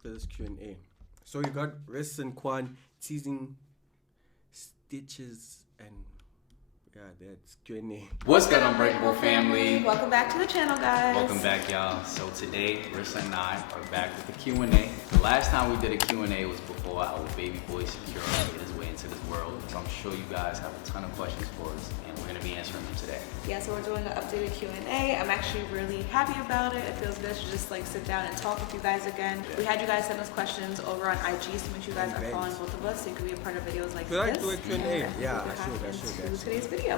after this Q&A. So you got Rissa and Quan teasing stitches and that's Q&A. What's good, Unbreakable family? Welcome back to the channel, guys. Welcome back, y'all. So today, Rissa and I are back with the Q&A. The last time we did a Q&A was before our baby boy Secure made his way into this world. So I'm sure you guys have a ton of questions for us, and we're gonna be answering them today. Yeah, so we're doing an updated Q&A. I'm actually really happy about it. It feels good to just like sit down and talk with you guys again. Yeah. We had you guys send us questions over on IG, so make sure you guys are following both of us so you can be a part of videos like this. I do a Q&A? Yeah, I should. Today's video.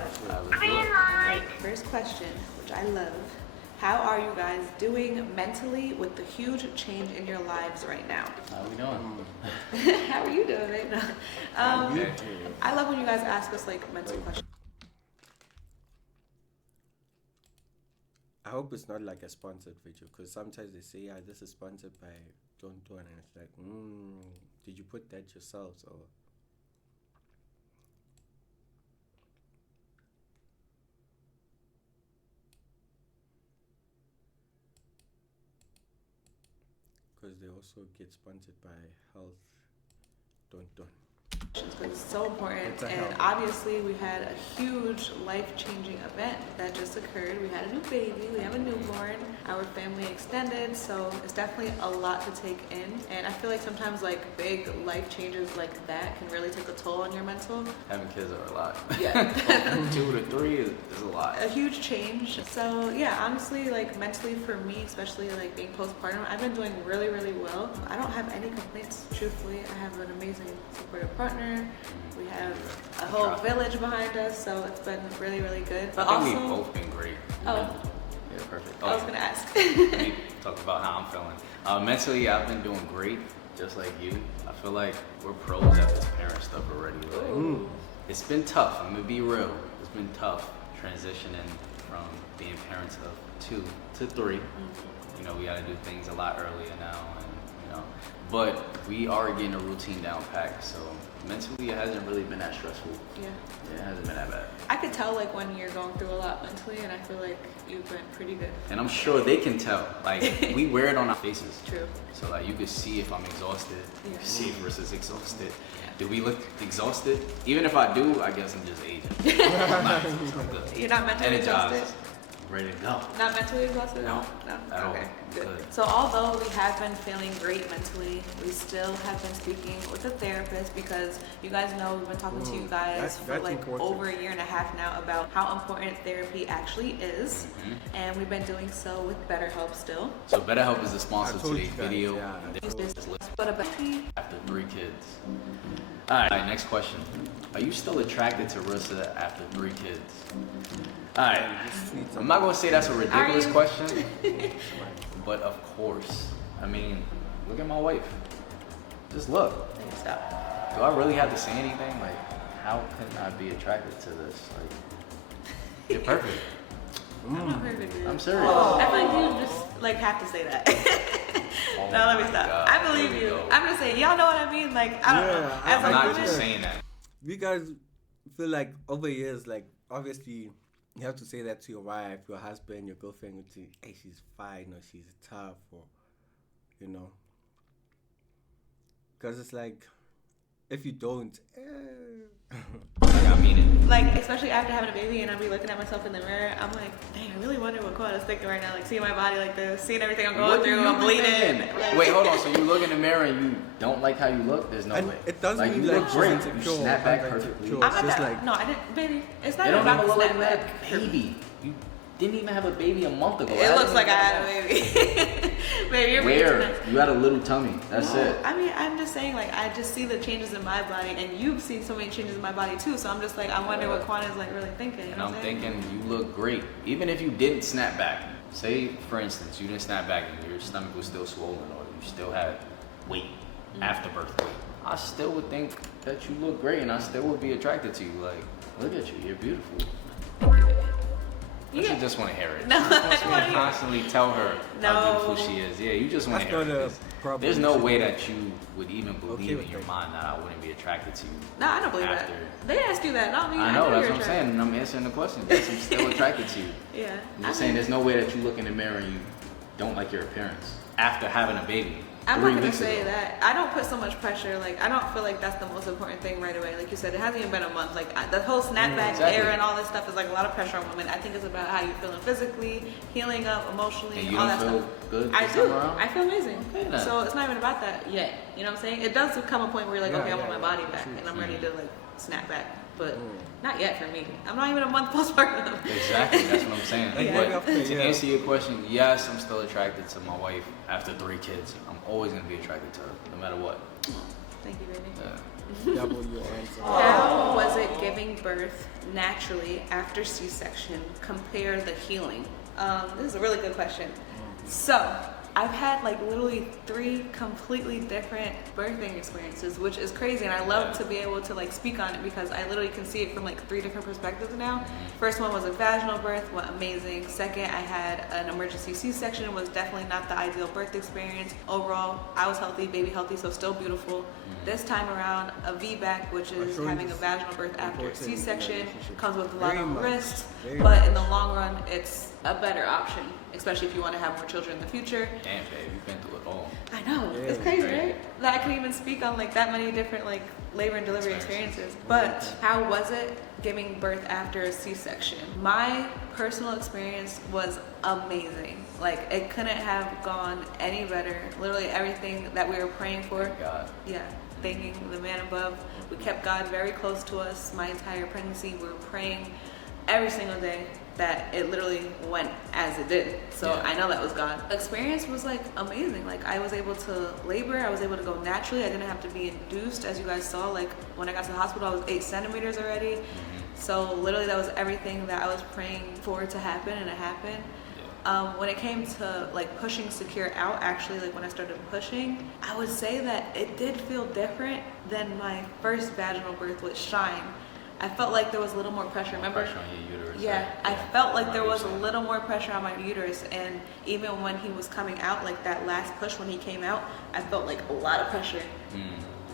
First question, which I love. How are you guys doing mentally with the huge change in your lives right now? How are we doing? How are you doing right now? I love when you guys ask us like mental questions. I hope it's not like a sponsored video, because sometimes they say, yeah, this is sponsored by Don't, and it's like, did you put that yourselves or? Because they also get sponsored by Health Don't. Because it's so important, and obviously we had a huge life-changing event that just occurred. We had a new baby, we have a newborn, our family extended, so it's definitely a lot to take in. And I feel like sometimes like big life changes like that can really take a toll on your mental. Having kids are a lot. Yeah. 2 to 3 is a lot. A huge change. So yeah, honestly, like mentally for me, especially like being postpartum, I've been doing really, really well. I don't have any complaints, truthfully. I have an amazing supportive partner. We have a whole village behind us, so it's been really, really good. But I think we've both been great. Oh. Yeah, perfect. I was gonna ask. Let me talk about how I'm feeling. Mentally, I've been doing great, just like you. I feel like we're pros at this parent stuff already. Like, it's been tough. I'm gonna be real. It's been tough transitioning from being parents of 2 to 3. You know, we gotta do things a lot earlier now, and but we are getting a routine down packed. So mentally, it hasn't really been that stressful. Yeah, it hasn't been that bad. I could tell like when you're going through a lot mentally, and I feel like you've been pretty good. And I'm sure they can tell. Like, we wear it on our faces. True. So like, you can see if I'm exhausted. You can see if Rissa's exhausted. Yeah. Do we look exhausted? Even if I do, I guess I'm just aging. I'm good. You're not mentally exhausted? Ready to go. Not mentally exhausted? No. No? Okay, good. So although we have been feeling great mentally, we still have been speaking with a therapist because you guys know we've been talking to you guys for like over a year and a half now about how important therapy actually is. And we've been doing so with BetterHelp still. So BetterHelp is the sponsor of today's video. After 3 kids. Alright, next question. Are you still attracted to Rissa after 3 kids? Alright, I'm not gonna say that's a ridiculous question, but of course. I mean, look at my wife. Just look. Stop. Do I really have to say anything? Like, how can I be attracted to this? Like, you're perfect. I'm not perfect, dude. I'm serious. I feel like you just like have to say that. No, let me stop. God. I believe you. I'm just saying, y'all know what I mean? Like, I don't know. I'm not just saying that. You guys feel like over years, like, obviously, you have to say that to your wife, your husband, your girlfriend, you think, hey, she's fine or she's tough or, you know. Because it's like, if you don't, like, I mean it. Like, especially after having a baby and I'll be looking at myself in the mirror, I'm like, dang, I really wonder what Quan is thinking right now. Like, seeing my body like this, seeing everything I'm going through, I'm bleeding. Like, wait, hold on. So you look in the mirror and you don't like how you look? There's no way. It doesn't like, mean you like look great. You snap back perfectly. I'm not that, like, no, I didn't, baby. It's not even about the snap back. Baby. You didn't even have a baby a month ago. It looks like I had a baby. Baby, you're being too nice. You had a little tummy. That's it. I mean, I'm just saying, like, I just see the changes in my body, and you've seen so many changes in my body too. So I'm just like, I wonder what Quan is like really thinking. You know I'm thinking you look great, even if you didn't snap back. Say, for instance, you didn't snap back and your stomach was still swollen, or you still had weight after birth weight. I still would think that you look great, and I still would be attracted to you. Like, look at you, you're beautiful. Thank you, baby. You just want to hear it. No, you just want to constantly tell her how beautiful she is. Yeah, you just want to hear it. There's no way that you would even believe in your mind that I wouldn't be attracted to you. No, I don't believe that. They ask you that, not me. I know, that's what I'm saying, and I'm answering the question. Yes, I'm still attracted to you. Yeah. I'm just saying there's no way that you look in the mirror and you don't like your appearance after having a baby. I'm 3 not gonna weeks say ago. that. I don't put so much pressure. Like, I don't feel like that's the most important thing right away. Like you said, it hasn't even been a month. Like, the whole snapback Exactly. era and all this stuff is like a lot of pressure on women. I think it's about how you're feeling physically, healing up emotionally, And you all don't that feel stuff. good I this do. time around? I feel amazing. Okay, then. So it's not even about that yet. You know what I'm saying? It does come a point where you're like, Yeah, okay, I yeah, want my yeah. body back, and I'm ready to like snap back. But Mm. not yet for me. I'm not even a month postpartum. Exactly, that's what I'm saying. Like, Yeah. But yeah. to answer your question, yes, I'm still attracted to my wife after 3 kids. I'm always gonna be attracted to her, no matter what. Thank you, baby. Yeah. Double your answer. How was it giving birth naturally after C-section? Compare the healing. This is a really good question. So, I've had like literally 3 completely different birthing experiences, which is crazy, and I love to be able to like speak on it because I literally can see it from like 3 different perspectives now. First one was a vaginal birth, went amazing. Second, I had an emergency C-section, was definitely not the ideal birth experience. Overall, I was healthy, baby healthy, so still beautiful. This time around, a VBAC, which is sure having a it's vaginal birth after a important in C-section, relationship. comes with a lot Very of much. risks, Very but much. in the long run, it's a better option, especially if you want to have more children in the future. Damn, babe, you've been through it all. I know, Yeah, it's crazy, great. right? That I can even speak on like that many different like labor and delivery experiences. But how was it giving birth after a C-section? My personal experience was amazing. Like, it couldn't have gone any better. Literally everything that we were praying for. Thank God. Yeah, thanking the man above. We kept God very close to us my entire pregnancy. We were praying every single day that it literally went as it did. So Yeah. I know that was God. The experience was like amazing. Like, I was able to labor. I was able to go naturally. I didn't have to be induced. As you guys saw, like when I got to the hospital, I was 8 centimeters already. So literally that was everything that I was praying for to happen, and it happened. When it came to like pushing secure out, actually, like when I started pushing, I would say that it did feel different than my first vaginal birth with Shine. I felt like there was a little more pressure. Remember? Pressure on your uterus. Yeah, right? I felt like there Right, was a so- little more pressure on my uterus, and even when he was coming out, like that last push when he came out, I felt like a lot of pressure.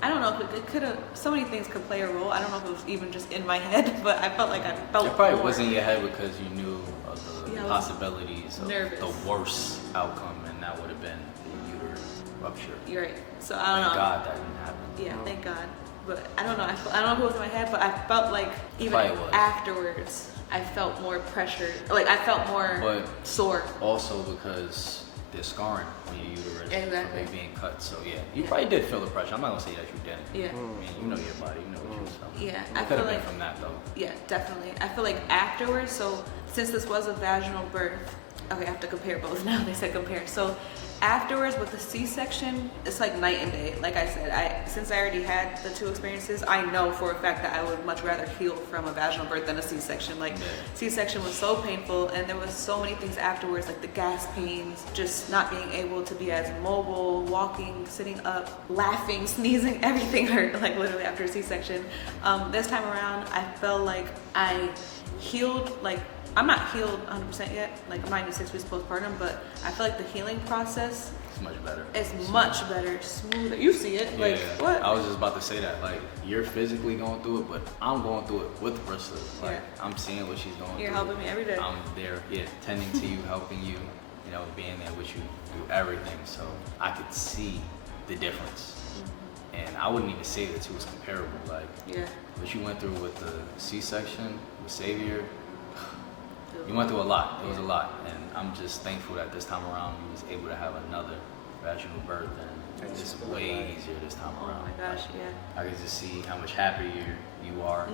I don't know if it could have, so many things could play a role. I don't know if it was even just in my head, but I felt like I felt It probably more. was in your head because you knew of the Yeah, I was possibilities of nervous. the worst outcome, and that would have been the uterus rupture. You're right. So I don't Thank know. God that didn't happen. Yeah, thank God. But I don't know. I don't know if it was in my head, but I felt like even Probably was. afterwards, I felt more pressure. Like I felt more But sore. also because there's scarring on your uterus Exactly. from it being cut. So yeah, you probably did feel the pressure. I'm not gonna say that you didn't. Yeah. I mean, you know your body, you know what you was feeling. Yeah, It I could feel have been like from that though. yeah, definitely. I feel like afterwards. So since this was a vaginal birth, okay, I have to compare both now. They said compare. So afterwards with the C-section, it's like night and day. Like I said, since I already had the 2 experiences, I know for a fact that I would much rather heal from a vaginal birth than a C-section. Like Yeah. C-section was so painful, and there was so many things afterwards, like the gas pains, just not being able to be as mobile, walking, sitting up, laughing, sneezing, everything hurt. Like literally after a C-section. This time around, I felt like I healed. Like I'm not healed 100% yet. Like I'm not even 6 weeks postpartum, but I feel like the healing process It's much better. is much better, smoother. You see it, Yeah, like what? I was just about to say that. Like you're physically going through it, but I'm going through it with Rissa. Like Yeah. I'm seeing what she's going You're through. helping me every day. I'm there, yeah, tending to you, helping you, you know, being there with you through everything. So I could see the difference. And I wouldn't even say that it was comparable. Like Yeah. what you went through with the C-section, with Savior, you went through a lot. It was a lot. And I'm just thankful that this time around you was able to have another vaginal birth, and it's way easier this time Oh around. my gosh, yeah. I can just see how much happier you are,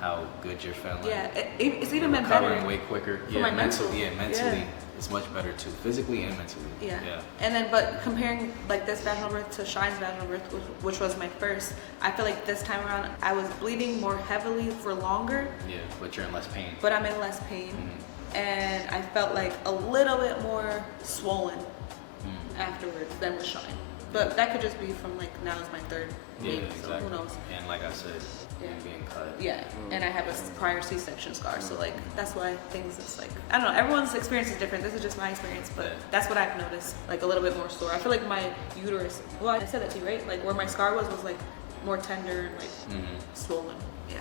how good you're feeling. Yeah, it's You're even been better. recovering way quicker. For my mental. mentally, Yeah. it's much better too, physically and mentally. Yeah. And then, but comparing like this vaginal birth to Shine's vaginal birth, which was my first, I feel like this time around I was bleeding more heavily for longer, Yeah, but you're in less pain. but I'm in less pain. Mhm. And I felt like a little bit more swollen Mm. afterwards than with Shine. But that could just be from like now is my 3rd Yeah, baby, so exactly. who knows? And like I said, Yeah. you being cut. Yeah, and I have a prior C-section scar, so like that's why things is like I don't know. Everyone's experience is different. This is just my experience, but Yeah. that's what I've noticed. Like a little bit more sore. I feel like my uterus. Well, I said that to you, right? Like where my scar was like more tender and like Mhm. swollen. Yeah.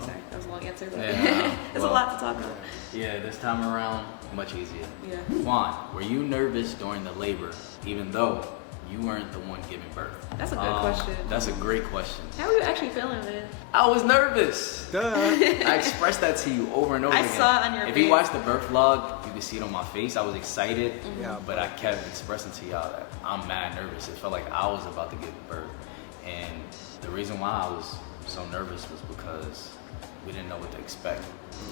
Sorry, that was a long answer, but Yeah, it's well, a lot to talk about. Yeah, this time around, much easier. Yeah. Quan, were you nervous during the labor, even though you weren't the one giving birth? That's a good question. That's a great question. How are you actually feeling, man? I was nervous. Duh. I expressed that to you over and over again. I saw it on your If face. you watch the birth vlog, you can see it on my face. I was excited, Yeah. but I kept expressing to y'all that I'm mad nervous. It felt like I was about to give birth. And the reason why I was so nervous was because we didn't know what to expect.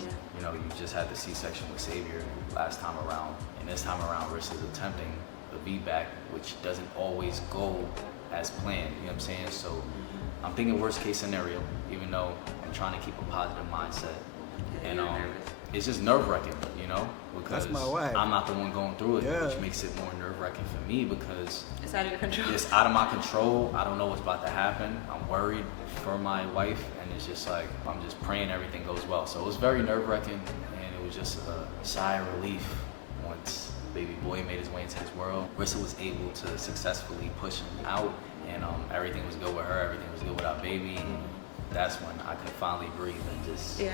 Yeah. You know, you just had the C-section with Xavier last time around, and this time around, Rissa's attempting the VBAC, which doesn't always go as planned. You know what I'm saying? So I'm thinking worst case scenario, even though I'm trying to keep a positive mindset. Yeah, And you're nervous. it's just nerve-wracking, you know, because That's my wife. I'm not the one going through it, Yeah. which makes it more nerve-wracking for me because It's out of your control. it's out of my control. I don't know what's about to happen. I'm worried for my wife, and it's just like I'm just praying everything goes well. So it was very nerve-wracking, and it was just a sigh of relief once baby boy made his way into this world. Rissa was able to successfully push him out, and everything was good with her. Everything was good with our baby. That's when I could finally breathe and just Yeah.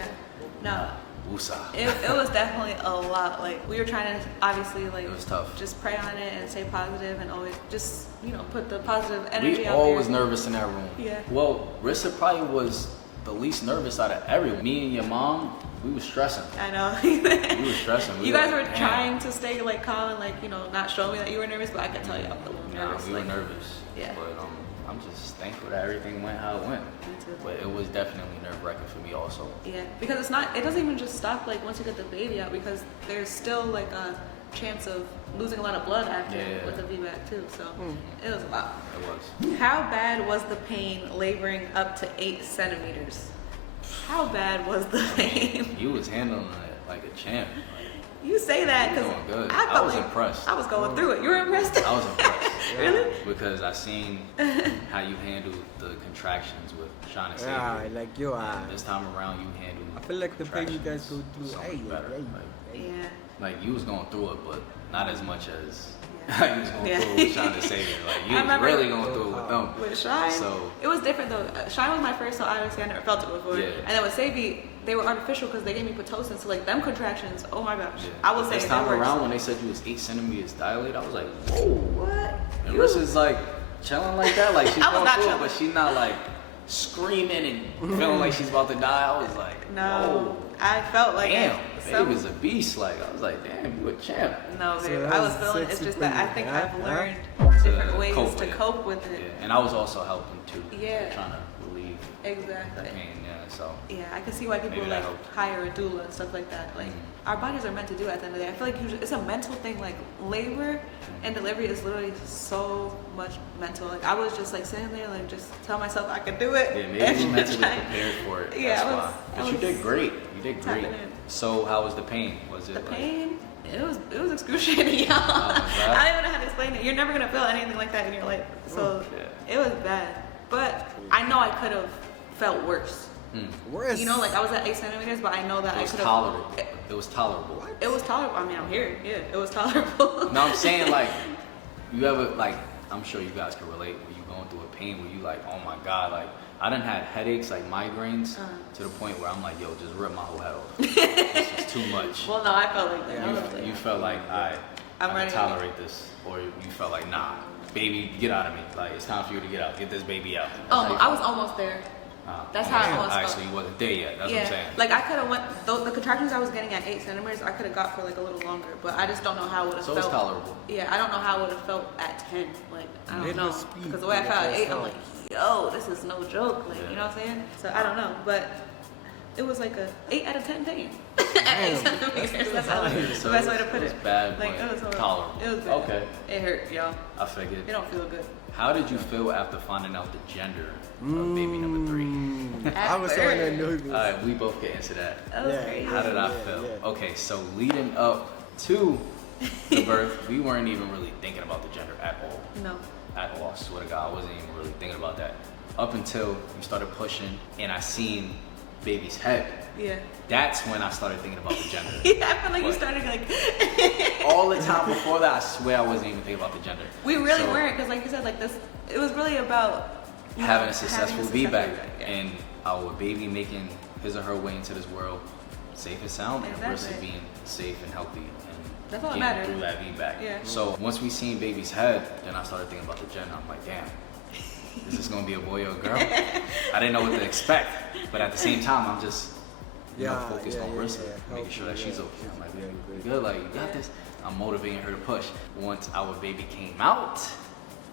No. woosah. It was definitely a lot. Like, we were trying to obviously, like, It was tough. just pray on it and stay positive and always just, you know, put the positive energy We out all there. was nervous in that room. Yeah. Well, Rissa probably was the least nervous out of everyone. Me and your mom, we was stressing. I know. We were stressing. We You guys like, were damn. trying to stay, like, calm and, like, you know, not show me that you were nervous, but I could tell you I was a little Nah, nervous. we like, were nervous. Yeah. But I'm just thankful that everything went how it went. Me too. But it was definitely nerve-wracking for me also. Yeah, because it doesn't even just stop, like, once you get the baby out, because there's still, like, a chance of losing a lot of blood after Yeah. with the VBAC, too, so it was a lot. It was. How bad was the pain laboring up to 8 centimeters? How bad was the pain? You was handling it like a champ. You say that You because doing good. I I felt was like impressed. I was going through it. You were impressed? I was impressed. Really? Because I seen how you handled the contractions with Sean and Yeah, Xavier. like you are. This time around, you handled. I feel like the pain you guys go contractions through, so hey, much better. hey, Yeah. Like you was going through it, but not as much as Yeah. you was going Yeah. through it with Sean and Xavier. Like you I was remember- really going through it with them. With Shine, So- it was different though. Shine was my first, so obviously I never felt it before. Yeah. And then with Sadie, they were artificial because they gave me Pitocin. So like them contractions, oh my gosh, Yeah. I was This saying time that works. around when they said you was 8 centimeters dilated, I was like, whoa. What? And You- Rissa's like chilling like that, like she's I was going not through it, chilling. but she's not like screaming and feeling like she's about to die. I was like, No, I felt like damn, some- babe was a beast. Like I was like, damn, you a champ. No, So babe, that I was was feeling it's sexy just for that I you, think huh? I've Huh? learned To different ways cope to with it. cope with Yeah, it. and I was also helping too. Yeah. Trying to relieve Exactly. that pain. Yeah, so Yeah, I can see why people Maybe that like helped. hire a doula and stuff like that. Like our bodies are meant to do it at the end of the day. I feel like it's a mental thing. Like labor and delivery is literally so much mental. Like I was just like sitting there, like just tell myself I could do it. yeah, maybe and you mentally try- prepared for it. Yeah, That's I was- why. I But you was did great. You did great. tapping in. So how was the pain? Was it The like, pain, it was excruciating, y'all. bad? I don't even know how to explain it. You're never gonna feel anything like that in your life. So Yeah. it was bad. But I know I could have felt worse. Worse. You know, like I was at 8 centimeters, but I know that It I was could have. tolerable. It was tolerable. It was tolerable. I mean, I'm here. Yeah, it was tolerable. No, I'm saying like, you ever like, I'm sure you guys can relate when you going through a pain where you like, oh my god, like I done had headaches, like migraines, to the point where I'm like, yo, just rip my whole head off. This is too much. Well, no, I felt like that. I was You like, felt like, alright, I'm I ready. can tolerate this, or you felt like, nah, baby, get out of me. Like it's time for you to get out. Get this baby out. That's how you I was felt. almost there. Ah, That's how I almost Alright, felt. so you wasn't there yet. That's Yeah, what I'm saying. like I could have went. The contractions I was getting at 8 centimeters, I could have got for like a little longer, but I just don't know how it would have So felt. it's tolerable. Yeah, I don't know how it would have felt at 10. Like I don't Let know, her speak. because the way I Let felt her at 8, I'm talk. like, yo, this is no joke. Like Yeah. you know what I'm saying? So I don't know, but it was like a 8 out of 10 pain. at 8 Damn, centimeters. that's That's how, high. the So best it way to was- put it it. was bad, Like but it was horrible. tolerable. It was bad. Okay. It hurt, y'all. I figured. It don't feel good. How did you feel after finding out the gender of baby number 3? I was the one that knew this. Alright, we both get into that. That was Yeah. crazy. How did I Yeah, feel? yeah. Okay, so leading up to the birth, we weren't even really thinking about the gender at all. No. At all. I swear to God, I wasn't even really thinking about that. Up until we started pushing and I seen baby's head. Yeah. That's when I started thinking about the gender. Yeah, I feel like you But started like. all the time before that, I swear I wasn't even thinking about the gender. We really So, weren't, because like you said, like this, it was really about you know, having a successful VBAC yeah. and our baby making his or her way into this world safe and sound, and Exactly. Rissa being safe and healthy. And That's all that getting matters. through that VBAC. Yeah. So once we seen baby's head, then I started thinking about the gender. I'm like, damn, is this gonna be a boy or a girl? I didn't know what to expect, but at the same time, I'm just focused on Rissa, making sure that she's okay. I'm like, you good? Like, you got this? I'm motivating her to push. Once our baby came out,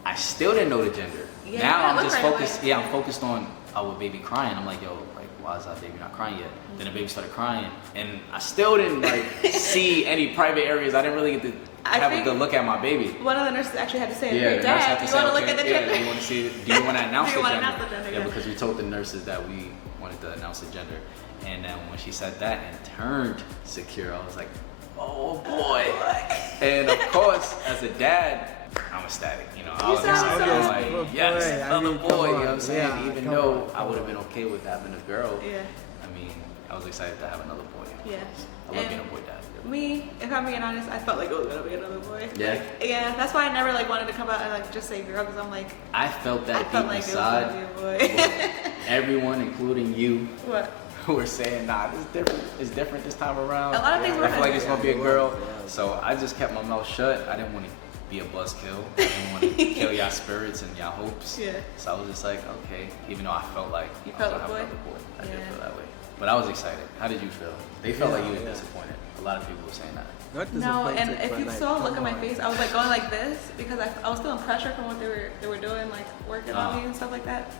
I still didn't know the gender. Yeah, now I'm just focused. away. I'm focused on our baby crying. I'm like, yo, like, why is our baby not crying yet? Then the baby started crying, and I still didn't like see any private areas. I didn't really get to have a good look at my baby. One of the nurses actually had to say, "Hey, Dad, do you want to look at the gender? Do you want to see? Do you want to announce Do you the want to gender? announce the gender? Yeah, because we told the nurses that we wanted to announce the gender, and then when she said that and turned secure, I was like, oh boy. And of course, as a dad, I'm ecstatic. You know, I was excited. I'm like, yes, another boy. You know what I'm saying? Yeah, Even though I would have been okay with having a girl, Yeah. I mean, I was excited to have another boy. Yeah. I love being a boy dad. Me, if I'm being honest, I felt like it was gonna be another boy. Yeah. Like, yeah, that's why I never like wanted to come out and like just say girl, because I'm like, I felt that I felt deep like inside. it was gonna be a boy. Everyone, including you, What? who were saying, nah, it's different. It's different this time around. A lot of things were I feel like it's gonna be a girl. Yeah. So I just kept my mouth shut. I didn't want to be a buzzkill. I didn't want to kill y'all spirits and y'all hopes. Yeah. So I was just like, okay, even though I felt like You I was felt gonna have a boy? another boy. I did Yeah. feel that way. But I was excited. How did you feel? They felt Yeah, like you were yeah. disappointed. A lot of people were saying that. Not No, and disappointed, if but you like, saw a look come at my on. face, I was like going like this because I was feeling pressure from what they were doing, like working on me and stuff like that.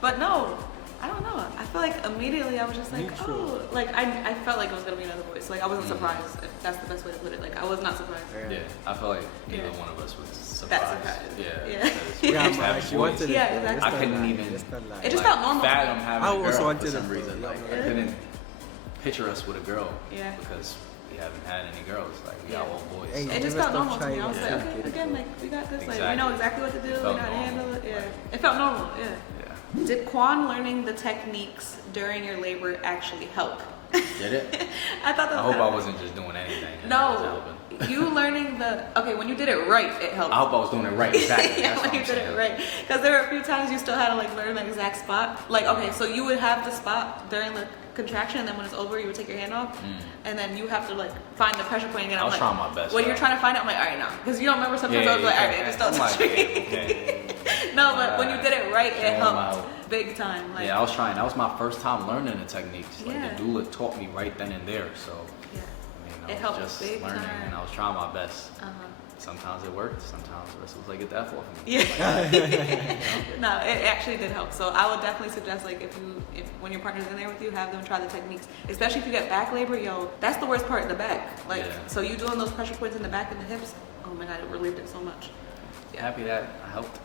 But no, I don't know. I feel like immediately I was just like, Neutral. oh, like I felt like it was gonna be another voice. Like I wasn't surprised. If that's the best way to put it. Like I was not surprised. Yeah, I feel like neither Yeah. one of us was surprised. That surprised. Yeah. Yeah. because we Yeah, used to man, have she boys. wanted it. Yeah, bro. exactly. It's I not couldn't like- even- it's not like- It just felt normal. fathom having I a also girl wanted for a some girl, reason. yeah. Like I Yeah. couldn't picture us with a girl. Yeah. Because we haven't had any girls. Like we Yeah. got all boys. Hey, so- It just Never felt stop normal to me. I was trying. like, Yeah. okay, again, like we got this. Like we Exactly. know exactly what to do. We know Felt how to handle normal. it. Yeah. Right. It felt normal. Yeah. Yeah. Did Quan learning the techniques during your labor actually help? Did it? I thought that I hope I wasn't just doing anything. and that was No, helping. you learning when you did it right, it helped. I hope I was doing it right. Exactly. Yeah, That's when what you I'm did saying. it right, because there were a few times you still had to like learn the exact spot. Like okay, so you would have the spot during the contraction, and then when it's over, you would take your hand off, and then you have to like find the pressure point again. I I'm was like, trying my best, when bro. you're trying to find it, I'm like, all right now, because you don't remember sometimes. I was like, all right, just don't I'm touch like, me. okay. No, but when you did it right, Show it 'em helped out. big time. Like, Yeah, I was trying. That was my first time learning the techniques. Like Yeah. the doula taught me right then and there. So yeah. I mean, It I helped was just big learning, time. and I was trying my best. Uh-huh. Sometimes it worked. Sometimes the rest was like, get that off of me. Yeah. No, it actually did help. So I would definitely suggest like if when your partner's in there with you, have them try the techniques. Especially if you get back labor, yo, that's the worst part, the back. Like Yeah. so you doing those pressure points in the back and the hips, oh my god, it relieved it so much. Happy that I helped.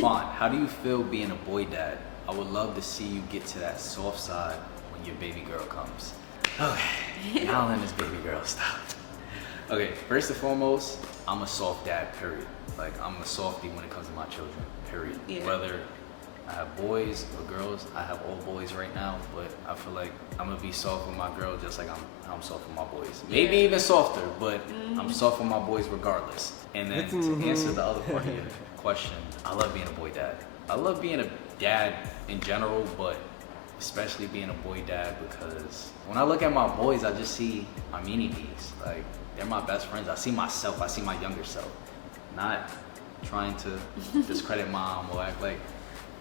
Quan, how do you feel being a boy dad? I would love to see you get to that soft side when your baby girl comes. Okay, now in this baby girl stuff. Okay, first and foremost, I'm a soft dad, period. Like, I'm a softie when it comes to my children, period. Yeah. Whether I have boys or girls, I have all boys right now, but I feel like I'm gonna be soft with my girl just like I'm soft with my boys. Maybe Yeah. even softer, but I'm soft with my boys regardless. And then to answer the other part of your question, I love being a boy dad. I love being a dad in general, but especially being a boy dad because when I look at my boys, I just see my mini-me's. Like, they're my best friends. I see myself. I see my younger self. Not trying to discredit mom or act like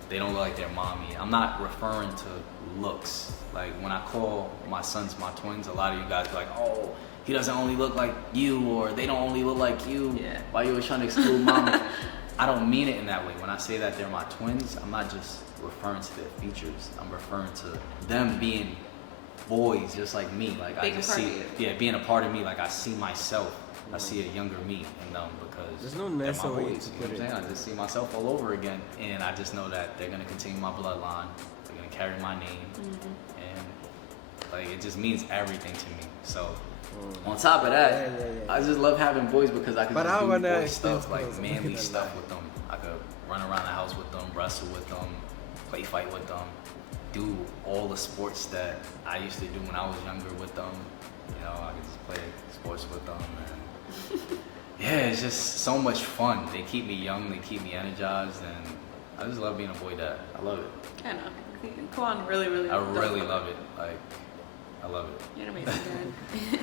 they don't look like their mommy. I'm not referring to looks. Like, when I call my sons my twins, a lot of you guys are like, oh, he doesn't only look like you, or they don't only look like you. Yeah. Why you always trying to exclude mama? I don't mean it in that way. When I say that they're my twins, I'm not just referring to their features. I'm referring to them being boys just like me. Like, Being I a just part see, of you. yeah, being a part of me. Like, I see myself. I see a younger me in them because There's no they're nicer my way boys, to you know what I'm put it. saying? I just see myself all over again, and I just know that they're gonna continue my bloodline. They're gonna carry my name, and like, it just means everything to me. So on top of that, Yeah. I just love having boys because I can But I just do wanna boy stuff, experience like girls, I'm not manly gonna stuff lie. with them. I could run around the house with them, wrestle with them, play fight with them, do all the sports that I used to do when I was younger with them. You know, I could just play sports with them, and yeah, it's just so much fun. They keep me young, they keep me energized, and I just love being a boy dad. I love it. I know. Quan really, really. I does really love it. Like, I love it. You're an amazing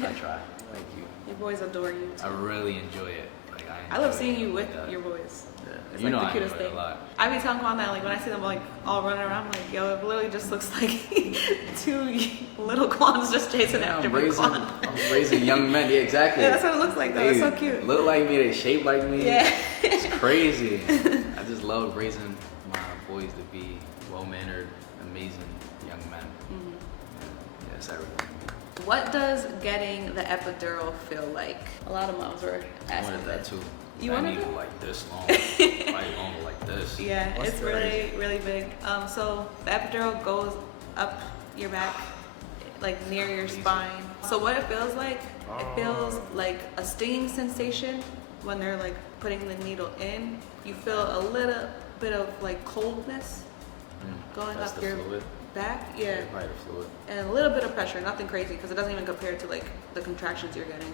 dad. I try. Thank you. Your boys adore you too. I really enjoy it. Like I love seeing you with your boys. Yeah. It's You like know the I cutest enjoy it thing. a lot. I be telling Quan that like when I see them like all running around, I'm like, yo, it literally just looks like two little Quans just chasing after me. I'm raising young men. Yeah, exactly. Yeah, that's what it looks like though. It's so cute. Look like me, they shape like me. Yeah. It's crazy. I just love raising my boys to be well-mannered, amazing young men. Mhm. Yeah, that's everything. What does getting the epidural feel like? A lot of moms were I asking wanted that too. You I wanted need that? it like this long. Like longer like this. Yeah, What's it's the really, really big. So the epidural goes up your back, like near your spine. So what it feels like, it feels like a stinging sensation when they're like putting the needle in. You feel a little bit of like coldness going That's up the your fluid. back. Yeah. Probably the fluid. And a little bit of pressure, nothing crazy, because it doesn't even compare to like the contractions you're getting.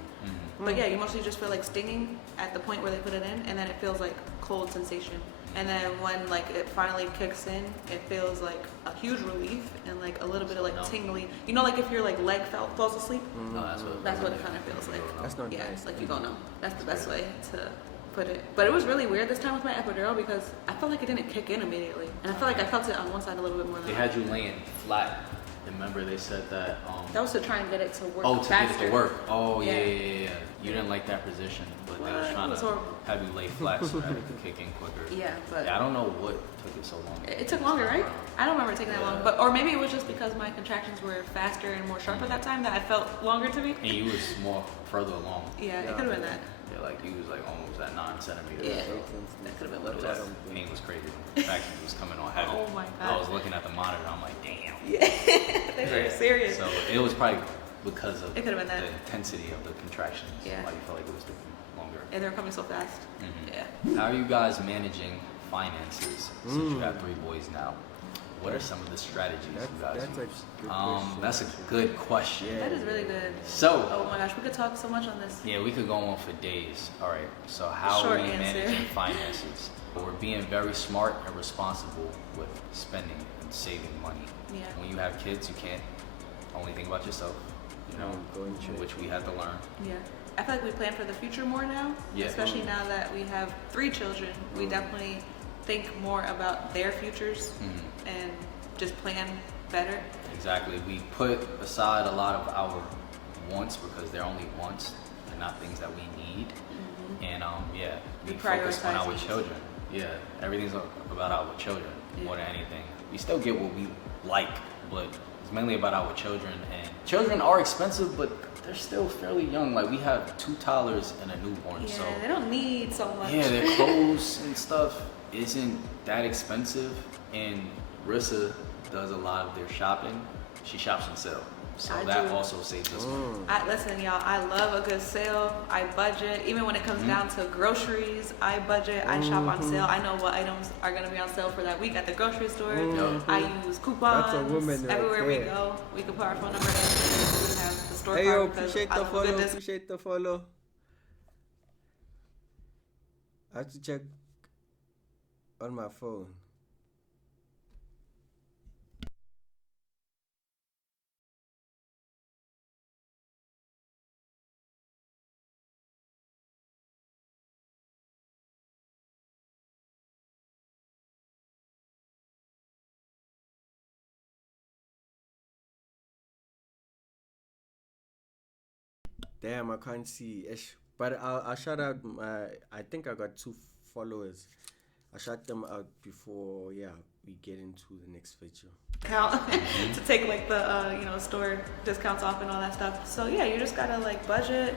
But yeah, you mostly just feel like stinging at the point where they put it in, and then it feels like cold sensation. And then when like it finally kicks in, it feels like a huge relief and like a little bit of like tingly. You know, like if your like leg falls asleep, No, that's what it kind of feels like. That's not Yeah, nice. it's like you go numb. That's the best way to put it. But it was really weird this time with my epidural because I felt like it didn't kick in immediately, and I felt like I felt it on one side a little bit more than They the had other. you laying flat. Remember they said that. That was to try and get it to work Oh, to faster. get it to work. Oh, yeah, Yeah. yeah, yeah, yeah. You didn't like that position, but they was What? trying It was to horrible. have you lay flat so that it could kick in quicker. Yeah, but Yeah, I don't know what took it so long. it took longer, right? I don't remember it taking that long, Yeah. but or maybe it was just because my contractions were faster and more sharp at that time that I felt longer to me. And you was more further along. Yeah, it could have been that. Yeah, like you was like almost at 9 centimeters. Yeah, So that could have been what it that was. pain was crazy. The fact that it was coming on heavy. Oh my I was God. looking at the monitor. I'm like, damn. Yeah, they were serious. So it was probably because of It could've been that. the intensity of the contractions. Yeah. Why you felt like it was taking longer. And they were coming so fast. Mhm. Yeah. How are you guys managing finances since you have 3 boys now? What are some of the strategies you guys That's a use? good question. That's a good question. That is really good. So, Oh my gosh, we could talk so much on this. yeah, we could go on for days. All right. So how Short are we answer. managing finances? We're being very smart and responsible with spending and saving money. Yeah. When you have kids, you can't only think about yourself. You know, Go into it. which we had to learn. Yeah. I feel like we plan for the future more now. Yeah. Especially now that we have 3 children, we definitely think more about their futures and just plan better. Exactly. We put aside a lot of our wants because they're only wants and not things that we need. And yeah, we We focus on prioritize our needs. children. Yeah, everything's about our children more than anything. We still get what we like, but it's mainly about our children. And children are expensive, but they're still fairly young. Like we have 2 toddlers and a newborn, Yeah, so they don't need so much. yeah, their clothes and stuff isn't that expensive. And Rissa does a lot of their shopping. She shops on sale, so I that do. also saves us money. Listen, y'all, I love a good sale. I budget. Even when it comes down to groceries, I budget. I shop on sale. I know what items are going to be on sale for that week at the grocery store. I use coupons. That's a woman right everywhere we there. go. We can put our phone number in. We have the store Hey card yo, because appreciate I the love a follow. good discount. Appreciate the follow. I have to check on my phone. Damn, I can't see. But I'll shout out I think I got 2 followers. I'll shout them out before, we get into the next video. Account to take like the store discounts off and all that stuff. So yeah, you just gotta like budget,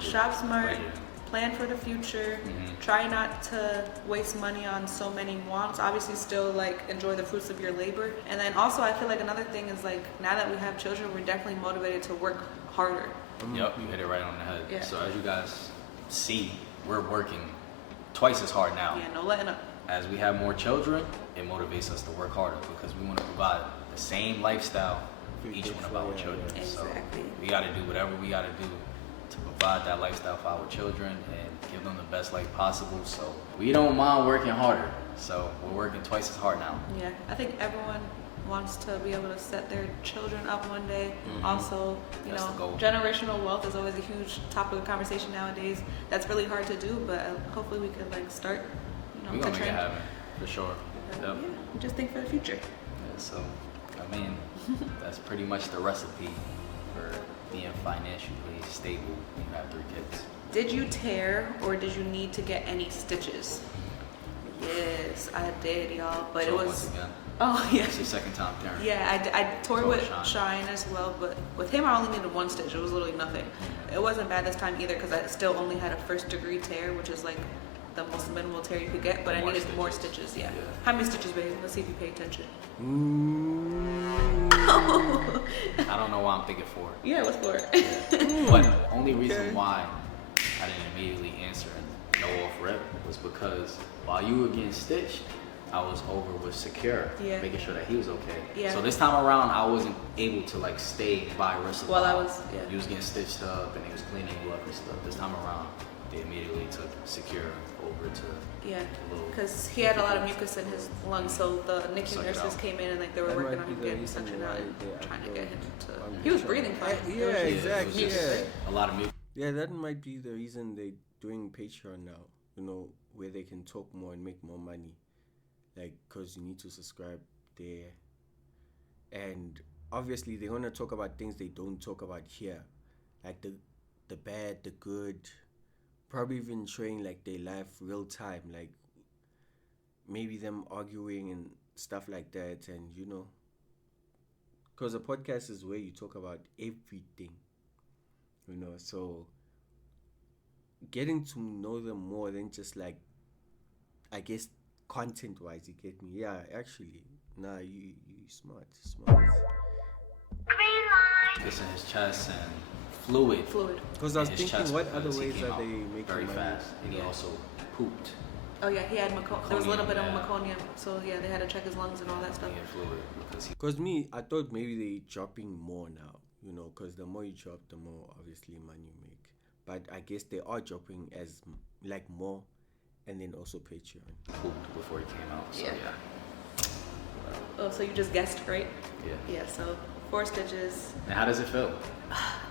shop smart, budget. plan for the future. Try not to waste money on so many wants. Obviously, still like enjoy the fruits of your labor. And then also, I feel like another thing is like now that we have children, we're definitely motivated to work harder. Yep, you hit it right on the head. Yeah. So as you guys see, we're working twice as hard now. Yeah, no letting up. As we have more children, it motivates us to work harder because we want to provide the same lifestyle for each one of our children. Exactly. So we got to do whatever we got to do to provide that lifestyle for our children and give them the best life possible. So we don't mind working harder. So we're working twice as hard now. Yeah, I think everyone wants to be able to set their children up one day. Also, you That's know, the goal. generational wealth is always a huge topic of conversation nowadays. That's really hard to do, but hopefully we could like start, you know, We're to gonna make it trend. happen for sure. Yep. Yeah, just think for the future. Yeah, so, I mean, that's pretty much the recipe for being financially stable when you have 3 kids. Did you tear or did you need to get any stitches? Yes, I did, y'all. But So it was. once again, Oh yeah. it's your second time tearing. Yeah, I tore So with Shine. Shine as well, but with him I only needed 1 stitch. It was literally nothing. It wasn't bad this time either because I still only had a 1st degree tear, which is like the most minimal tear you could get. But I More needed more stitches. stitches. Yeah. Yeah. How many stitches, babe? Let's see if you pay attention. I don't know why I'm thinking 4. Yeah, what's for? But the only reason why I didn't immediately answer and no off rip was because while you were getting stitched, I was over with Secure, Yeah. making sure that he was okay. Yeah. So this time around, I wasn't able to like stay by Rissa. While I was, yeah. He was getting stitched up and he was cleaning you up and stuff. This time around, they immediately took Secure over to Yeah, a little. because he had a lot of mucus in his lungs, so the NICU Suck it nurses out. came in and like they were That working might on be him the getting reason suction why out and they trying to are get him to. on He was the breathing fine. Yeah, It was just- exactly, It was just yeah. a lot of mucus. Yeah, that might be the reason they're doing Patreon now, you know, where they can talk more and make more money. Like, because you need to subscribe there. And obviously, they're going to talk about things they don't talk about here. Like the bad, the good. Probably even showing, like, their life real time. Like, maybe them arguing and stuff like that. And, you know, because a podcast is where you talk about everything. You know, so getting to know them more than just like, I guess, content wise, you get me? Yeah, actually, nah, you smart. This in his chest and fluid. Fluid. Because I was in his thinking, chest what because other he ways came are out they making very money? fast, and he Yeah. also pooped. Oh yeah, he had there was a little bit of Yeah. meconium, so yeah, they had to check his lungs and all that stuff. He had fluid because he. Because me, I thought maybe they dropping more now, you know, because the more you drop, the more obviously money you make. But I guess they are dropping as like more, and then also Patreon. Pooped before he came out. So Yeah. yeah. Oh, so you just guessed, right? Yeah. Yeah. So 4 stitches. And how does it feel?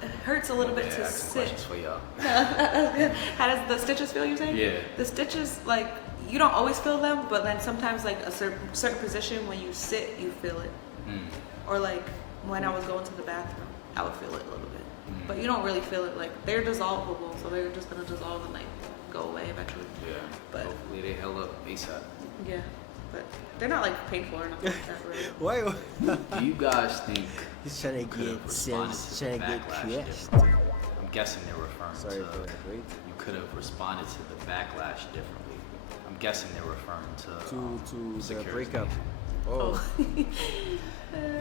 It hurts a little bit Yeah, to I got some sit. questions for y'all. How does the stitches feel? You saying? Yeah. The stitches, like you don't always feel them, but then sometimes like a certain position when you sit, you feel it. Or like when I was going to the bathroom, I would feel it a little bit. But you don't really feel it. Like they're dissolvable, so they're just gonna dissolve and like go away eventually. Yeah. But- hopefully they held up ASAP. Yeah, but they're not like painful or nothing like that. Really. Why? Do you guys think He's trying you to could have get responded sense, to the trying to get backlash crushed. differently? I'm guessing they're referring Sorry to for that, wait. you could have responded to the backlash differently. I'm guessing they're referring To the Security's breakup. meeting. Oh.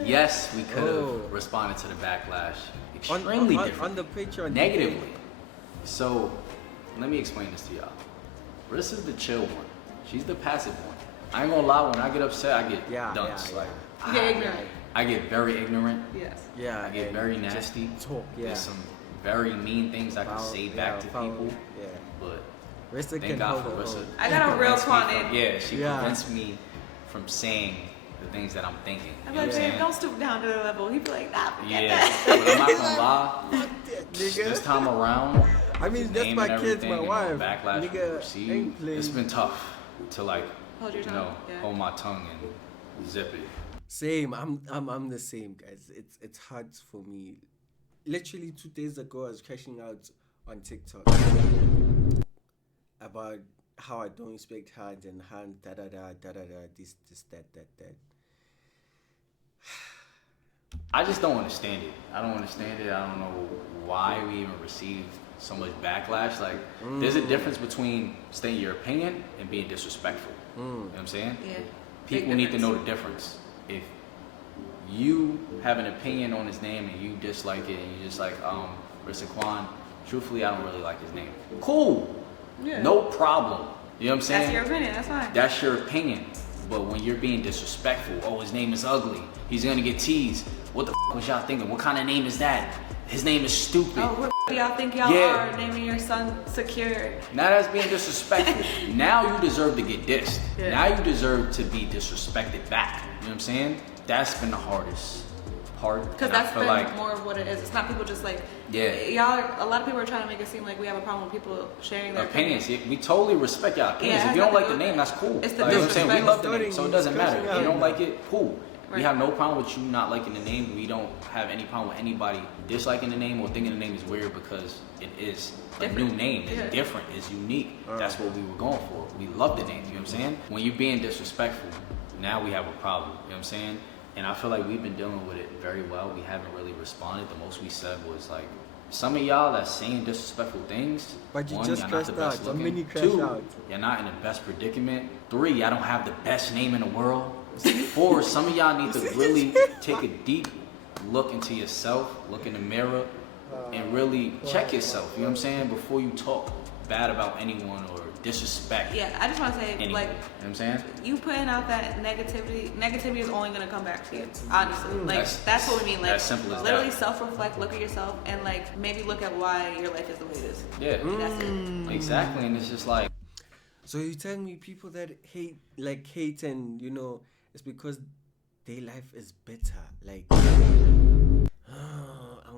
Yes, we could have Oh. responded to the backlash on, extremely on different. the Patreon. Negatively. So, let me explain this to y'all. Rissa's the chill one. She's the passive one. I ain't gonna lie, when I get upset, I get Yeah, dunks. yeah, Like, Yeah, ignorant. I get very ignorant. Yes. Yeah, I get and very just nasty. Talk, yeah. There's some very mean things I can Foul, say yeah, back to foul, people. Yeah. But Rissa thank can God hold for her Rissa. own. I got a She real prevents me Quan from- in. Yeah, she Yeah. prevents me from saying the things that I'm thinking. I'm You know like, what I'm babe, saying? don't stoop down to the level. He'd be like, nah, forget Yeah, that. but I'm not gonna lie. Nigga. This time around, I mean, his that's name my and kids, everything my and all wife. the backlash we Nigga, received, ain't playing. it's been tough to like, Hold your you tongue. know, Yeah. hold my tongue and zip it. Same. I'm the same, guys. It's hard for me. Literally 2 days ago, I was crashing out on TikTok about how I don't respect hands and hands, da da da da da da, this that. I just don't understand it. I don't understand it. I don't know why we even received so much backlash. Like, there's a difference between stating your opinion and being disrespectful. You know what I'm saying? Yeah. People Big need to difference. know the difference. If you have an opinion on his name and you dislike it and you just like, Rissa Quan, truthfully, I don't really like his name. Cool. Yeah. No problem. You know what I'm saying? That's your opinion. That's fine. That's your opinion. But when you're being disrespectful, oh, his name is ugly. He's gonna get teased. What the f was y'all thinking? What kind of name is that? His name is stupid. Oh, what do y'all think y'all Yeah. are naming your son Secure? Now that's being disrespectful. Now you deserve to get dissed. Yeah. Now you deserve to be disrespected back. You know what I'm saying? that's been the hardest part. Because that's been more of what it is. It's not people just like, a lot of people are trying to make it seem like we have a problem with people sharing their opinions. We totally respect y'all opinions. If you don't like the name, that's cool. It's the like, you know what I'm saying? We love the name, so it doesn't matter. If you don't like it, cool. Right. We have no problem with you not liking the name. We don't have any problem with anybody disliking the name or thinking the name is weird, because it is different. A new name. It's different. It's unique. That's what we were going for. We love the name. You know what I'm saying? When you're being disrespectful, now we have a problem. You know what I'm saying? And I feel like we've been dealing with it very well. We haven't really responded. The most we said was like, some of y'all that's saying disrespectful things. But you one, just crashed out. So many crash out. You're not in the best predicament. 3, I don't have the best name in the world. 4, some of y'all need to really take a deep look into yourself, look in the mirror, and really check yourself. You know what I'm saying? Before you talk bad about anyone or disrespect. Yeah, I just want to say, anyone. like, you know what I'm saying? You putting out that negativity is only gonna come back to you. Honestly, like that's what we mean. Like, simple as literally self-reflect, look at yourself, and like maybe look at why your life is the way it is. Yeah, That's it. Exactly, and it's just like. So you tell me people that hate and it's because their life is better. Like, I'm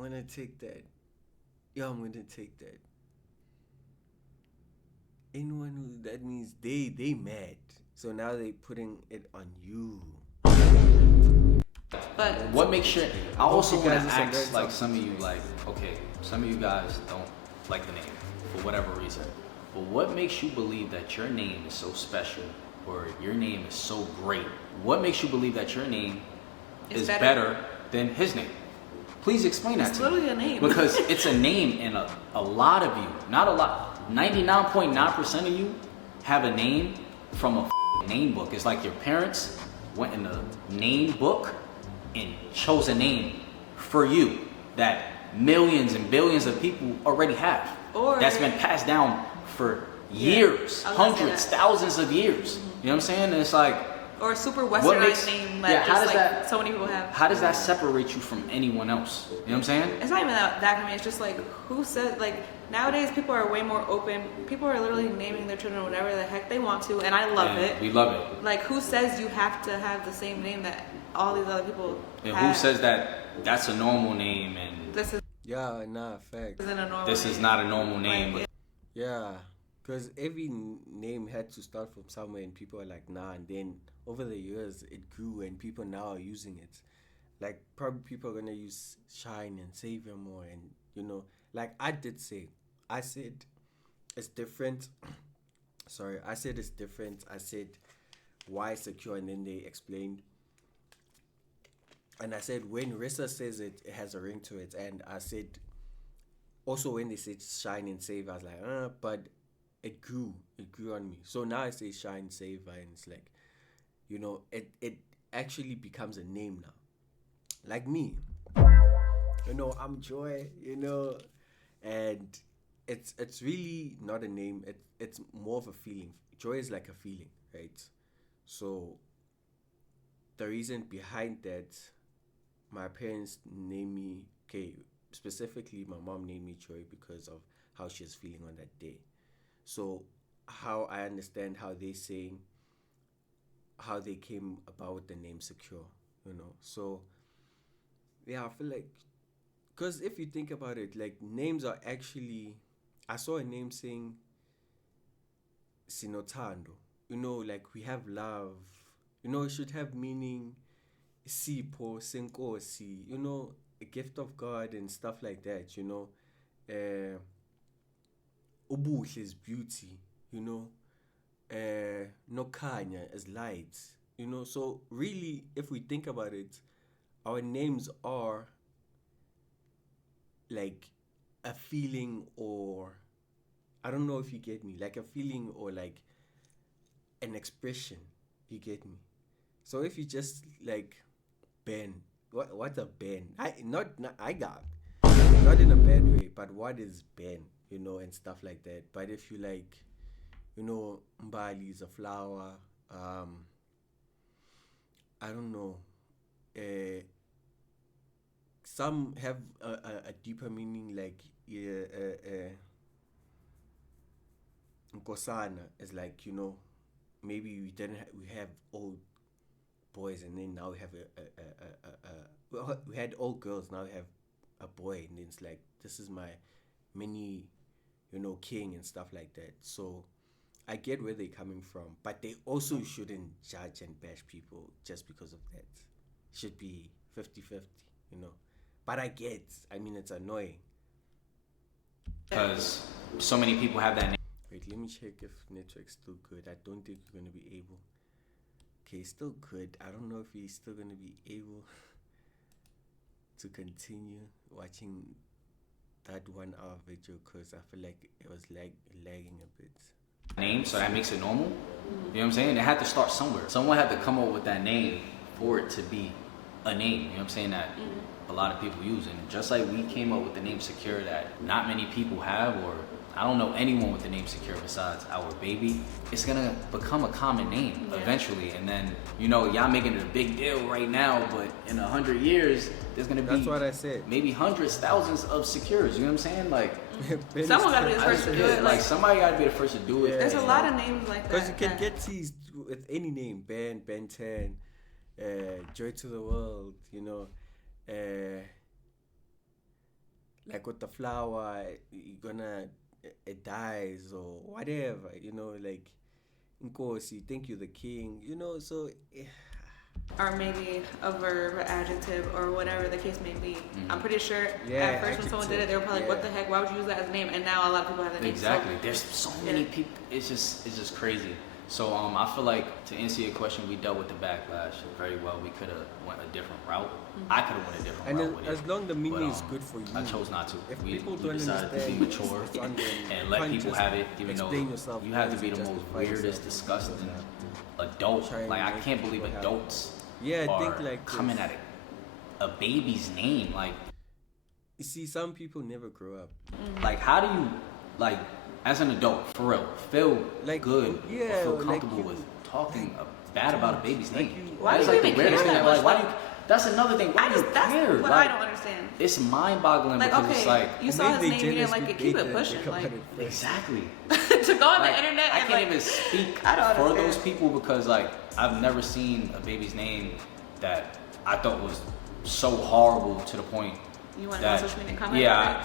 gonna take that. Yeah, I'm gonna take that. Anyone who, that means they mad. So now they putting it on you. But what makes sure? I also want to ask, like, some of you, like, okay, some of you guys don't like the name for whatever reason. But what makes you believe that your name is so special, or your name is so great? What makes you believe that your name is better than his name? Please explain that to me. It's literally a name. Because it's a name, and a lot of you, not a lot, 99.9% of you have a name from a name book. It's like your parents went in the name book and chose a name for you that millions and billions of people already have. Or that's been passed down for years, hundreds, thousands of years. Mm-hmm. You know what I'm saying? And it's like, or a super westernized name that so many people have. How does that separate you from anyone else? You know what I'm saying? It's not even that for me. It's just like, who said, like, nowadays people are way more open. People are literally naming their children whatever the heck they want to, and I love it. We love it. Like, who says you have to have the same name that all these other people have? Who says that that's a normal name and this is fact. This is not a normal name. Like, yeah, because every name had to start from somewhere, and people are like, nah, and then over the years it grew, and people now are using it. Like, probably people are gonna use Shine and Savior more, and like I said it's different. Sorry, I said it's different. I said why secure, and then they explained. And I said when Rissa says it, it has a ring to it. And I said also when they said Shine and Save, I was like, but it grew on me. So now I say Shine, Save, and it's like, it actually becomes a name now. Like me, I'm Joy, and it's really not a name. It's more of a feeling. Joy is like a feeling, right? So the reason behind that, my parents named me, specifically my mom named me Joy because of how she's feeling on that day. So how I understand how they came about the name Secure, So yeah, I feel like, because if you think about it, like, names are actually, I saw a name saying Sinotando, like we have love, it should have meaning, Sipho, Senkosi, a gift of God and stuff like that, Ubuhle is beauty, Nokhanya is light, so really, if we think about it, our names are like a feeling, or I don't know if you get me, like a feeling or like an expression, you get me? So if you just like Ben, what's a Ben? I got not in a bad way, but what is Ben, and stuff like that. But if you like, Mbali is a flower, I don't know, some have a deeper meaning, like Nkosana is like, maybe we have old boys boys, and then now we have well, we had all girls, now we have a boy, and then it's like, this is my mini, king and stuff like that. So I get where they're coming from, but they also shouldn't judge and bash people just because of that. Should be 50-50, But I mean, it's annoying. Because so many people have that name. Wait, let me check if network's still good. I don't think we're going to be able. Okay, it's still good. I don't know if we're still going to be able to continue watching that 1 hour video, because I feel like it was lagging a bit. Name, so that makes it normal. You know what I'm saying? It had to start somewhere. Someone had to come up with that name for it to be a name. You know what I'm saying? That a lot of people use. And just like we came up with the name Secure that not many people have, or I don't know anyone with the name Secure besides our baby, it's gonna become a common name eventually. And then, y'all making it a big deal right now, but in 100 years, there's gonna be, that's what I said, maybe hundreds, thousands of Secures. You know what I'm saying? Like, someone gotta be the first to do it. Like somebody gotta be the first to do it. There's a lot of names like that. Because you can get teased with any name. Ben 10, Joy to the World, like with the flower, you're gonna, it dies or whatever, like Nkosi, think you're the king, so. Or maybe a verb or adjective or whatever the case may be. Mm-hmm. I'm pretty sure at first when someone did it, they were probably like, what the heck, why would you use that as a name? And now a lot of people have that name. Exactly. There's so many people. It's just crazy. So I feel like, to answer your question, we dealt with the backlash very well. We could have went a different route. I could have went a different route with it. As long the meaning is good for you. I chose not to. If we people don't decided to be understand, mature and let people have it, even though yourself, you have to be the most weirdest, disgusting adult. Like, I can't believe adults are coming at a baby's name. Like, you see, some people never grow up. Like, how do you, like, as an adult, for real, feel like good or feel comfortable like with talking bad about a baby's name? Why do you even care that much? Why do you, that's another thing. Why do you care? That's what like, I don't understand. It's mind-boggling Like, because okay, it's like, you saw his name, you didn't like it, keep it pushing. Like, exactly. to go on the internet I and can't even speak for those people, because like, I've never seen a baby's name that I thought was so horrible to the point you want to go on social media and comment? Yeah,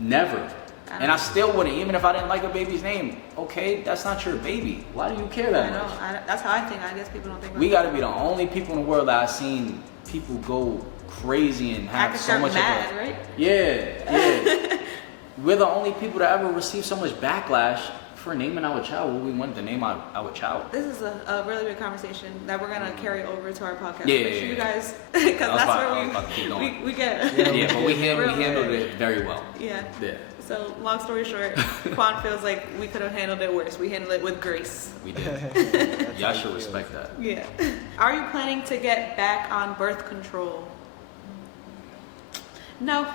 never. And I still wouldn't, even if I didn't like a baby's name. Okay, that's not your baby. Why do you care that much? That's how I think. I guess people don't think. We got to be the only people in the world that I've seen people go crazy and have so much mad, of a, right? Yeah. We're the only people that ever receive so much backlash for naming our child what we wanted to name our child. This is a really big conversation that we're gonna carry over to our podcast. Yeah, Make sure you guys, because that's where we get. Yeah, but we handled it very well. Yeah. Yeah. So long story short, Quan feels like we could have handled it worse. We handled it with grace. We did. Y'all should respect that. Yeah. Are you planning to get back on birth control? No.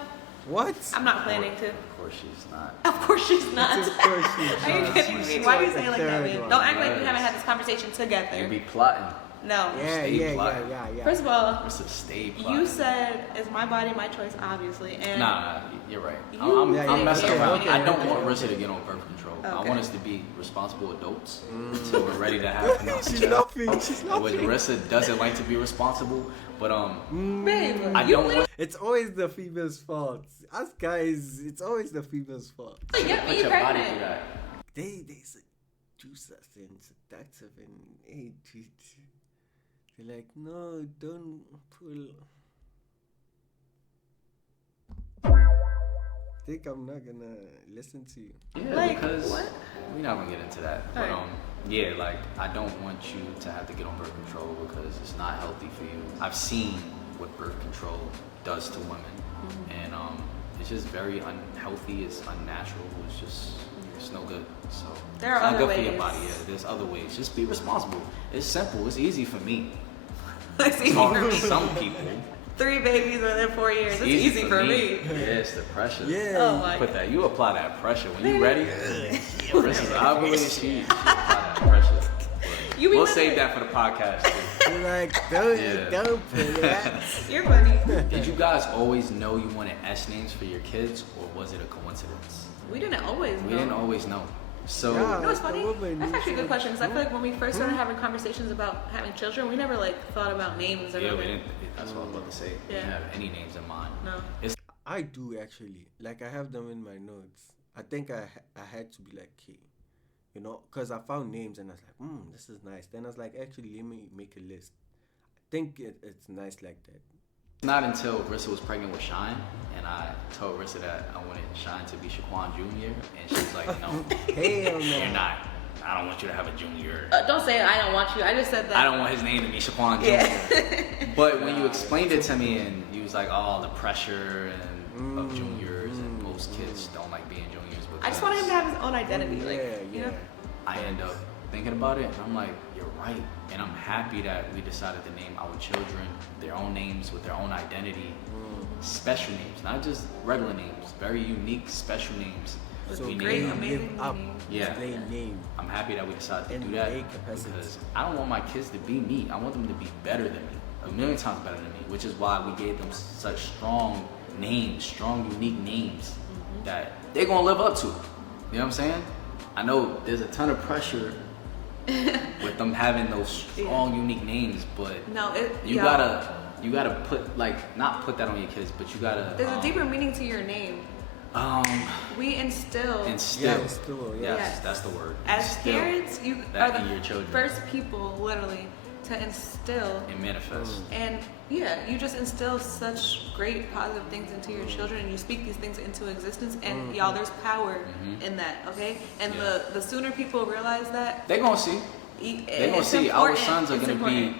What? I'm not planning to. Of course she's not. Of course she's not. Of course she's not. Are you kidding me? Why are you saying like that, man? Don't act like we haven't had this conversation together. You be plotting. No. Yeah. First of all, you said, "Is my body my choice?" Obviously, and nah, you're right. I'm messing around. Okay, I don't want Rissa to get on birth control. Okay. I want us to be responsible adults until we're ready to have another She's child. laughing. Which Rissa doesn't like to be responsible, but babe, I don't want. It's always the female's fault. Us guys, it's always the female's fault. Get Put me your body pregnant. through that. They seduce us and seductive and they're like, no, don't pull. I think I'm not gonna listen to you. Yeah, Like, because what? we're not gonna get into that. But Alright. yeah, like, I don't want you to have to get on birth control because it's not healthy for you. I've seen what birth control does to women, and it's just very unhealthy. It's unnatural. It's no good. So There are it's not other good for your ways. body. Yeah, there's other ways. Just be responsible. It's simple. It's easy for me. It's easy Talk for to me. some people. 3 babies within 4 years. It's easy for me. Yes, the pressure. Yeah. Oh my. Put that. You apply that pressure when you ready. Rissa's ovulating. She apply that pressure. You be We'll with save it. that for the podcast. Too. You're like, don't pull that. You're funny. Did you guys always know you wanted S names for your kids, or was it a coincidence? We didn't always know. We didn't always know. So Yeah. You know what's funny? The woman That's actually a good needs question because I feel like when we first started having conversations about having children, we never like thought about names or yeah, we anything. didn't. That's what I was about to say. We didn't Yeah. have any names in mind. No. It's I do actually. Like I have them in my notes. I think I had to be like, okay, you know, because I found names and I was like, this is nice. Then I was like, actually, let me make a list. I think it's nice like that. not until Rissa was pregnant with Shine, and I told Rissa that I wanted Shine to be Shaquan Jr., and she's like, no, Hell no. you're not. I don't want you to have a junior. Don't say I don't want you. I just said that. I don't want his name to be Shaquan Jr. Yeah. But when you explained it to me, and you was like, oh, the pressure and of juniors, and most kids don't like being juniors. I just wanted him to have his own identity. Yeah, like, you know? I end up thinking about it, and I'm like, you're right. And I'm happy that we decided to name our children their own names with their own identity, special names, not just regular names, very unique, special names. So we great, name them. amazing give up names. Yeah. their name. I'm happy that we decided to In do that their capacity. because I don't want my kids to be me. I want them to be better than me, a million times better than me, which is why we gave them such strong names, strong, unique names that they're going to live up to. You know what I'm saying? I know there's a ton of pressure with them having those strong, unique names, but No, you gotta put, like, not put that on your kids, but you gotta. There's a deeper meaning to your name. We instill. Instill. Yeah, instill, yeah. Yes, Yes. that's the word. As Instill parents, you that are in the your children. first people, literally, to instill. And manifest. And yeah, you just instill such great positive things into your children, and you speak these things into existence. And y'all, there's power in that, okay? And Yeah. the sooner people realize that, They're gonna see. They're gonna see our important. sons are It's gonna important.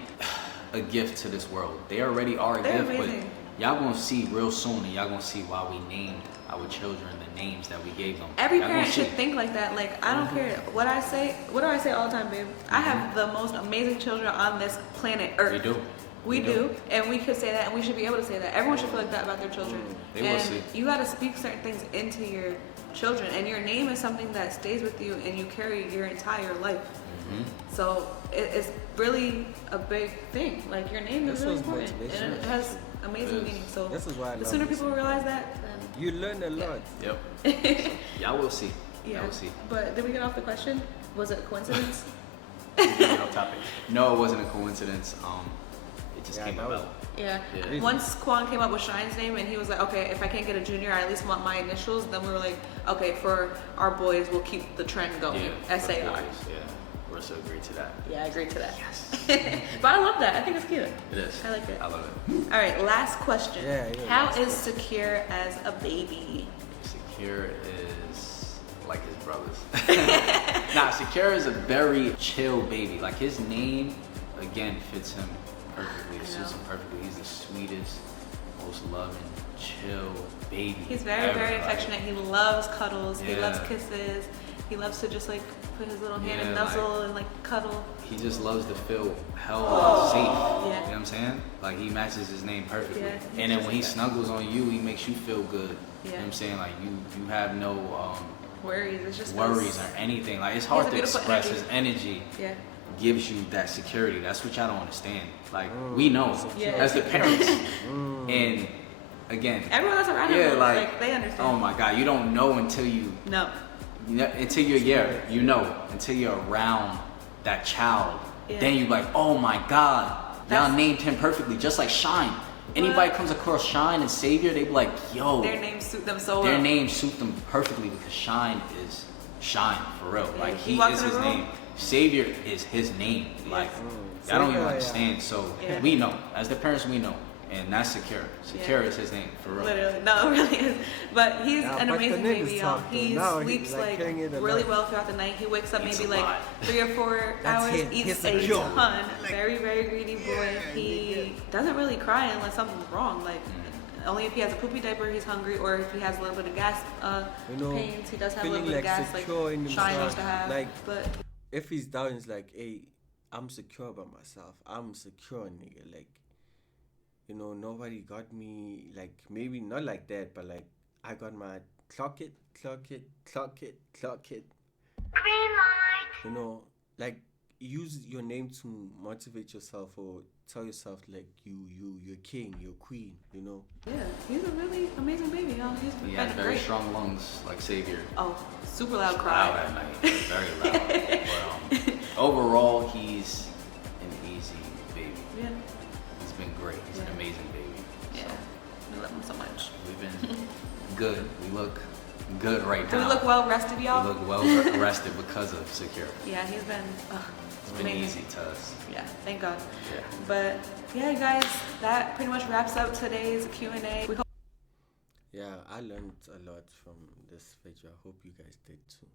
be a gift to this world. They already are a They're gift, amazing. but y'all gonna see real soon, and y'all gonna see why we named our children the names that we gave them. Every Y'all parent gonna should see. think like that. Like, I don't care what I say. What do I say all the time, babe? I have the most amazing children on this planet Earth. We do. We do, and we could say that, and we should be able to say that. Everyone should feel like that about their children. They will and see. you got to speak certain things into your children, and your name is something that stays with you, and you carry your entire life. So it's really a big thing. Like, your name is This really was important, motivation. and it has amazing It is. meaning. So This is why I the love sooner this. people realize that, then You learn a lot. Yep. Y'all will see. yeah. Y'all will see. But did we get off the question? Was it a coincidence? Getting off topic. No, it wasn't a coincidence. It just Yeah, came that was- about. Yeah. Yeah. Once Quan came up with Shine's name and he was like, okay, if I can't get a junior, I at least want my initials. Then we were like, okay, for our boys, we'll keep the trend going. Yeah. SAR. Yeah. Rissa agreed to that. Yeah, I agree to that. Yes. But I love that. I think it's cute. It is. I like it. I love it. All right, last question. Yeah, How last is Secure as a baby? Secure is like his brothers. Nah, Secure is a very chill baby. Like, his name, again, fits him perfectly. It suits him perfectly. He's the sweetest, most loving, chill baby. He's very, ever. very Like, affectionate. He loves cuddles. He loves Yeah. kisses. He loves to just like put his little hand and Yeah, nuzzle and like cuddle. He just loves to feel held safe. You know Yeah. what I'm saying? Like, he matches his name perfectly. Yeah, he And then does when he that. snuggles on you, he makes you feel good. You know Yeah. what I'm saying? Like, you have no Worries. It's just worries or anything. Like, it's He hard has a to beautiful express. energy. His energy Yeah. gives you that security. That's what y'all don't understand. Like, we know Yeah. as the parents. And again, Everyone that's around yeah, him, like, they understand. oh my God, you don't know until No. until you're around that child. Yeah. Then you like, oh my God, y'all That's- named him perfectly, just like Shine. Anybody comes across Shine and Savior, they be like, yo, Their names suit them so their well. names suit them perfectly because Shine is Shine for real. Yeah, Like, he he walks is in his the room. name. Savior is his name. Like, Yes. y'all don't even Yeah. understand. So Yeah. we know, as the parents, we know, and that's Secure. Secure Yeah. is his name for real. Literally, no, it really is. But he's Yeah, an but the amazing name baby, is y'all. tough, though. He Now he's, sleeps like, like carrying it a really lot. well throughout the night. He wakes up Eats maybe a like lot. 3 or 4 That's hours, him. eats He's a a joke. ton. Very, very greedy boy. He doesn't really cry unless something's wrong. Like, only if he has a poopy diaper, he's hungry, or if he has a little bit of gas You know, pains, he does have a feeling little bit of like gas, like secure in Shine himself, used to have. like- But If he's down, it's like, hey, I'm secure by myself. I'm secure, nigga. Like, you know, nobody got me. Like, maybe not like that, but like, I got my clock it, clock it, clock it, clock it. Green light. You know, like, use your name to motivate yourself or tell yourself like you're king, you're queen, you know. Yeah, he's a really amazing baby. You know, he's He been has very great. strong lungs, like Xavier. Oh, super loud Loud cry. at night, very loud. But overall, he's an easy baby. Yeah, He's been great. He's an amazing baby. yeah. We love him so much. We've been good. We look good right Do now. we look well rested, y'all? We look well rested because of Secure. Yeah, he's been. It's been amazing. easy to us. Yeah, thank God. Yeah. But yeah, guys, that pretty much wraps up today's Q&A. We hope Yeah, I learned a lot from this video. I hope you guys did too.